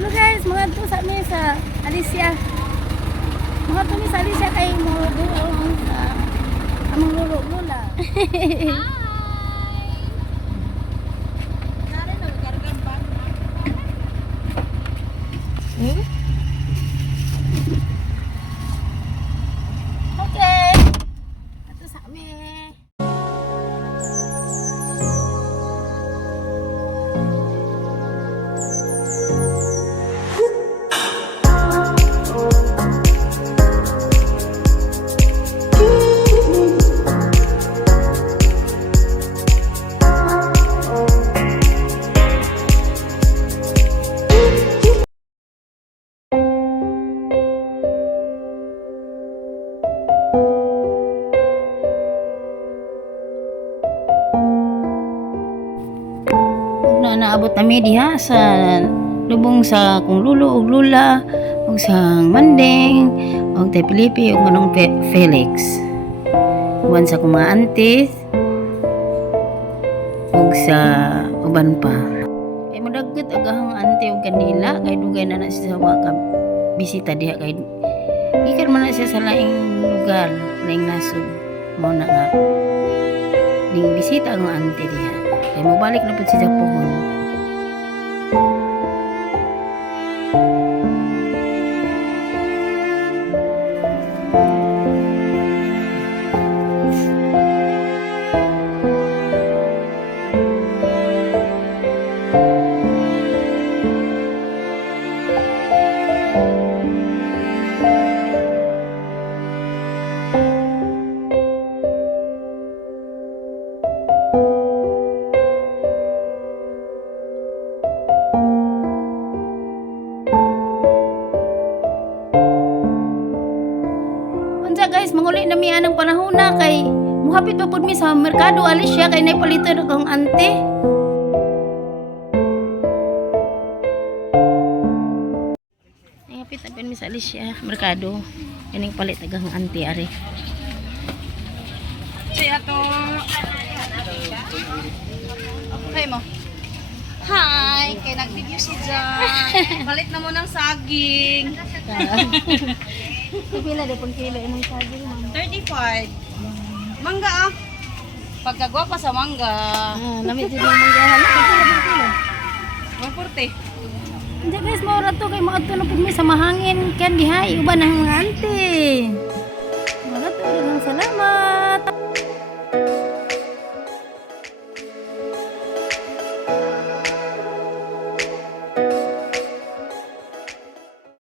Ano guys, mga to sa amin sa Alicia. Mga to ni sa Alicia kay mo doon sa among lolo lola. Hmm? Okay. Ito sa amin. Naabot nami diha sa lubong sa kung lulo ug lula ug sa manding ug tay Pilipi ug manong Felix uban sa kong mga auntie ug sa uban pa kay modagget agahang auntie ug kanila kay dugay na siya sa mga bisita diha kay gikan man na siya sa laing lugar laing nasod mao na nga ning bisita ang auntie diha kay mobalik na pud siya sa pohon. Guys, manguli na mi anang panahon na kay muhapit pa pud mi sa merkado Alicia kay nay palito na kang ante. Ngapit na mi sa Alicia merkado kining palit agang ante ari. Say ato. Hey mo. Hi, kay nag-video si Jan. Palit na mo ng saging. Pila de pun kilo imong saging ma'am. 35. Mangga ah. Pagkagwa pa sa mangga. Lamit jud ng manggahan kilo. 140. Hindi guys, mura to kay maadto na pud mi sa mahangin kan diha uban ang mga ante. Mura to daghang salamat.